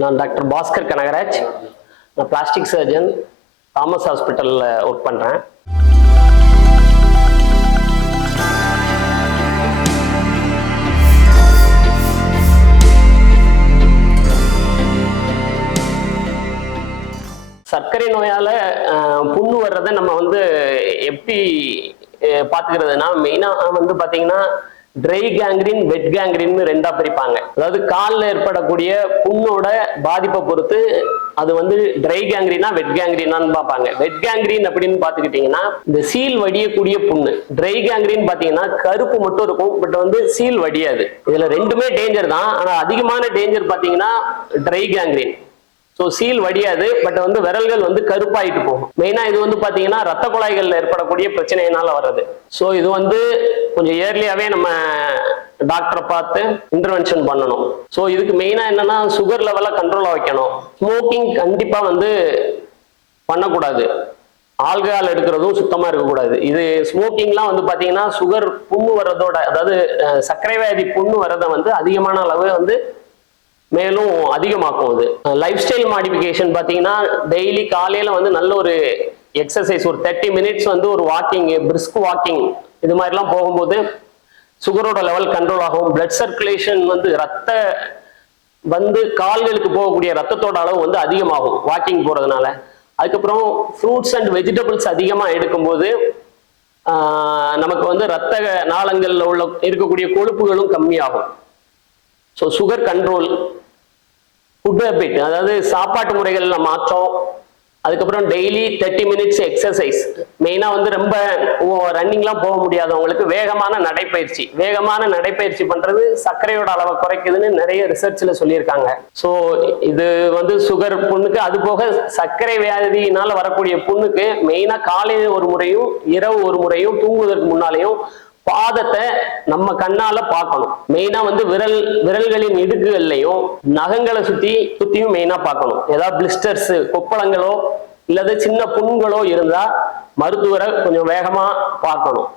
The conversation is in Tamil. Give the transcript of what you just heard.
நான் டாக்டர் பாஸ்கர் கனகராஜ். நான் பிளாஸ்டிக் சர்ஜன், தாமஸ் ஹாஸ்பிட்டலில் ஒர்க் பண்ணுறேன். சர்க்கரை நோயால் புண்ணு வர்றதை நம்ம எப்படி பார்த்துக்கிறதுனா, மெயினாக பார்த்தீங்கன்னா ட்ரை கேங்க்ரீன், வெட் கேங்க்ரீன் ரெண்டா பிரிப்பாங்க. அதாவது காலில் ஏற்படக்கூடிய புண்ணோட பாதிப்பை பொறுத்து அது ட்ரை கேங்க்ரீனா வெட் கேங்க்ரீனான்னு பார்ப்பாங்க. வெட் கேங்க்ரீன் அப்படின்னு பார்த்துக்கிட்டிங்கன்னா இந்த சீல் வடியக்கூடிய புண்ணு. ட்ரை கேங்க்ரீன் பார்த்தீங்கன்னா கருப்பு மட்டும் இருக்கும், பட் சீல் வடியாது. இதில் ரெண்டுமே டேஞ்சர் தான். ஆனால் அதிகமான டேஞ்சர் பார்த்தீங்கன்னா ட்ரை கேங்க்ரீன். ஸோ சீல் வடியாது, பட் விரல்கள் கருப்பாயிட்டு போகும். மெயினாக இது பார்த்தீங்கன்னா ரத்த குழாய்களில் ஏற்படக்கூடிய பிரச்சனையினால வர்றது. ஸோ இது கொஞ்சம் ஏர்லியாகவே நம்ம டாக்டரை பார்த்து இன்டர்வென்ஷன் பண்ணணும். ஸோ இதுக்கு மெயினாக என்னன்னா சுகர் லெவலை கண்ட்ரோலாக வைக்கணும். ஸ்மோக்கிங் கண்டிப்பாக பண்ணக்கூடாது. ஆல்கஹால் எடுக்கிறதும் சுத்தமாக இருக்கக்கூடாது. இது ஸ்மோக்கிங்லாம் பார்த்தீங்கன்னா சுகர் புண்ணு வர்றதோட, அதாவது சர்க்கரை வியாதி புண்ணு வர்றதை அதிகமான அளவு மேலும் அதிகமாக்கும். இது லைஃப் ஸ்டைல் மாடிஃபிகேஷன் பார்த்தீங்கன்னா டெய்லி காலையில் நல்ல ஒரு எக்ஸசைஸ், ஒரு 30 மினிட்ஸ் ஒரு வாக்கிங், பிரிஸ்க் வாக்கிங் இது மாதிரிலாம் போகும்போது சுகரோட லெவல் கண்ட்ரோல் ஆகும். பிளட் சர்க்குலேஷன் ரத்த கால்களுக்கு போகக்கூடிய ரத்தத்தோட அளவு அதிகமாகும் வாக்கிங் போகிறதுனால. அதுக்கப்புறம் ஃப்ரூட்ஸ் அண்ட் வெஜிடபிள்ஸ் அதிகமாக எடுக்கும்போது நமக்கு ரத்த நாளங்களில் இருக்கக்கூடிய கொழுப்புகளும் கம்மியாகும். So sugar control, food habit, அதாவது சாப்பாட்டு முறைகளில் மாற்றம், அதுக்கப்புறம் டெய்லி 30 மினிட்ஸ் எக்ஸசைஸ். மெயினாக ரொம்ப ரன்னிங்லாம் போக முடியாதவங்களுக்கு வேகமான நடைப்பயிற்சி பண்ணுறது சர்க்கரையோட அளவை குறைக்குதுன்னு நிறைய ரிசர்ச்சில் சொல்லியிருக்காங்க. ஸோ இது சுகர் புண்ணுக்கு, அது போக சர்க்கரை வியாதியினால் வரக்கூடிய புண்ணுக்கு மெயினாக காலையில் ஒரு முறையும் இரவு ஒரு முறையும் தூங்குவதற்கு முன்னாலேயும் பாதத்தை நம்ம கண்ணால பார்க்கணும். மெயினா விரல்களின் இடுக்குகள்லையும் நகங்களை சுத்தியும் மெயினா பார்க்கணும். ஏதாவது பிளிஸ்டர்ஸ், கொப்பளங்களோ இல்லது சின்ன புண்களோ இருந்தா மருத்துவரை கொஞ்சம் வேகமா பார்க்கணும்.